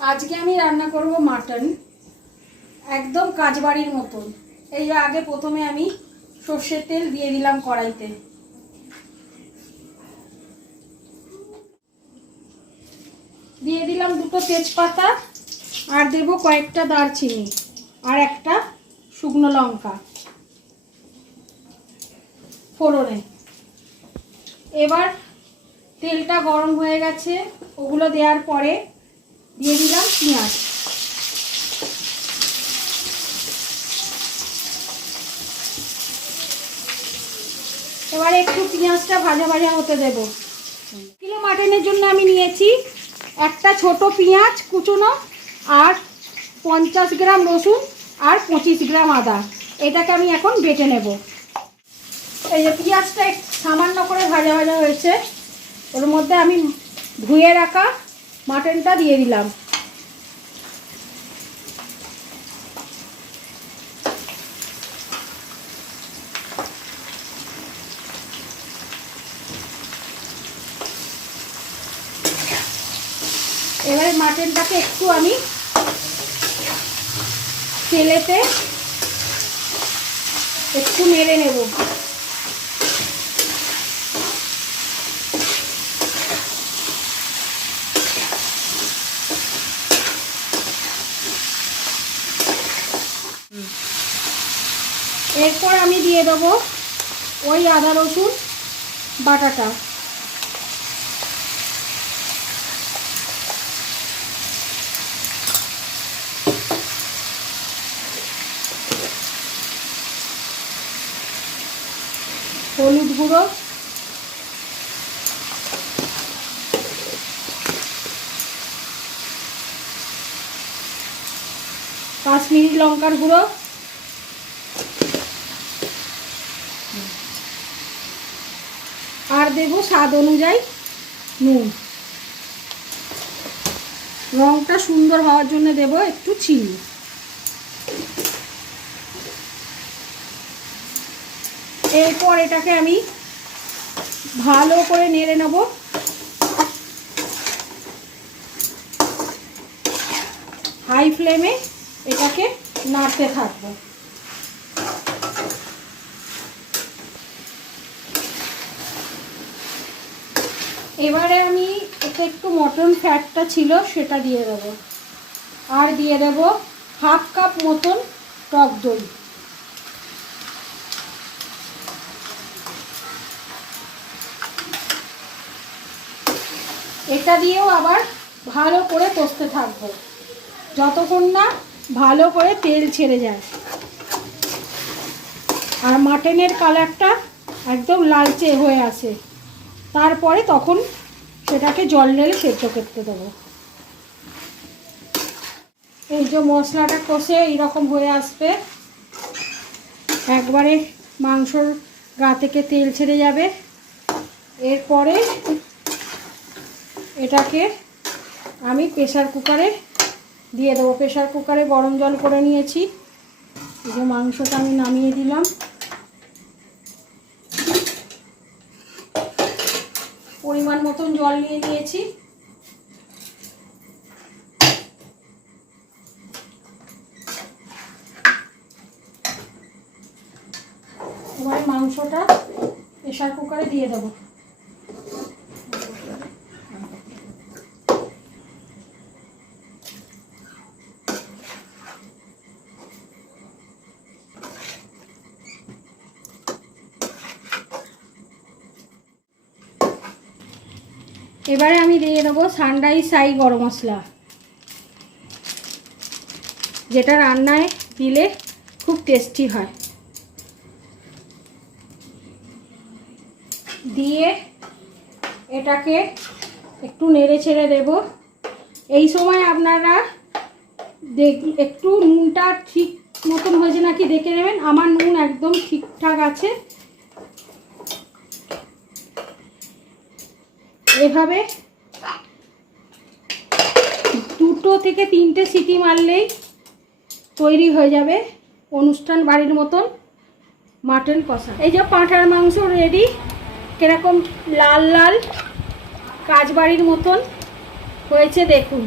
আজকে আমি রান্না করব মাটন, একদম কাজবাড়ির মতন। এই যে আগে প্রথমে আমি সর্ষের তেল দিয়ে দিলাম কড়াইতে, দিয়ে দিলাম দুটো তেজপাতা, আর দেব কয়েকটা দারচিনি আর একটা শুকনো লঙ্কা ফোড়নে। এবার তেলটা গরম হয়ে গেছে, ওগুলো দেওয়ার পরে দিয়ে দিলাম পেঁয়াজ। এবারে একটু পেঁয়াজটা ভাজা ভাজা হতে দেব। কিলো মাটনের জন্য আমি নিয়েছি একটা ছোট পেঁয়াজ কুচনো, আর 50 গ্রাম রসুন, আর 25 গ্রাম আদা। এটাকে আমি এখন বেটে নেব। এই যে পেঁয়াজটা সামান্য করে ভাজা ভাজা হয়েছে, ওর মধ্যে আমি ধুয়ে রাখা মাটনটা দিয়ে দিলাম। এবারে মাটনটাকে একটু আমি তেলেতে একটু নেড়ে নেব। এরপর আমি দিয়ে দেবো ওই আদা রসুন বাটাটা। হলুদ গুঁড়ো, কাশ্মীরি লঙ্কার গুঁড়ো, আর দেব স্বাদ অনুযায়ী নুন। রংটা সুন্দর হওয়ার জন্য দেব একটু চিনি। এরপর এটাকে আমি ভালো করে নেড়ে নেব। হাই ফ্লেমে এটাকে নাড়তে থাকবো। এবারে আমি এতে একটু মটন ফ্যাটটা ছিল সেটা দিয়ে দেব, আর দিয়ে দেব হাফ কাপ মতন টক দই। এটা দিয়েও আবার ভালো করে কষতে থাকবো যতক্ষণ না ভালো করে তেল ছেড়ে যায় আর মাটনের কালারটা একদম লালচে হয়ে আসে। তারপরে তখন সেটাকে জল ঢেলে সেদ্ধ করতে দেবো। এই যে মশলাটা কষে এইরকম হয়ে আসবে, একবারে মাংসর গা থেকে তেল ছেড়ে যাবে। এরপরে এটাকে আমি প্রেসার কুকারে দিয়ে দেবো। প্রেসার কুকারে গরম জল করে নিয়েছি। এই যে মাংসটা আমি নামিয়ে দিলাম। পরিমাণ মতন জল নিয়ে নিয়েছি। এবারে মাংসটা প্রেসার কুকারে দিয়ে দেবো। এবারে আমি দিয়ে দেবো সানরাইজ সাই গরম মশলা, যেটা রান্নায় দিলে খুব টেস্টি হয়। দিয়ে এটাকে একটু নেড়ে ছেড়ে দেব। এই সময় আপনারা একটু নুনটা ঠিক মতন হয়েছে নাকি দেখে নেবেন। আমার নুন একদম ঠিকঠাক আছে। এভাবে 2 থেকে 3টে সিটি মারলেই তৈরি হয়ে যাবে অনুষ্ঠান বাড়ির মতন মাটন কষা। এই যে পাঁঠার মাংস রেডি। কিরকম লাল লাল কাজবাড়ির মতন হয়েছে দেখুন।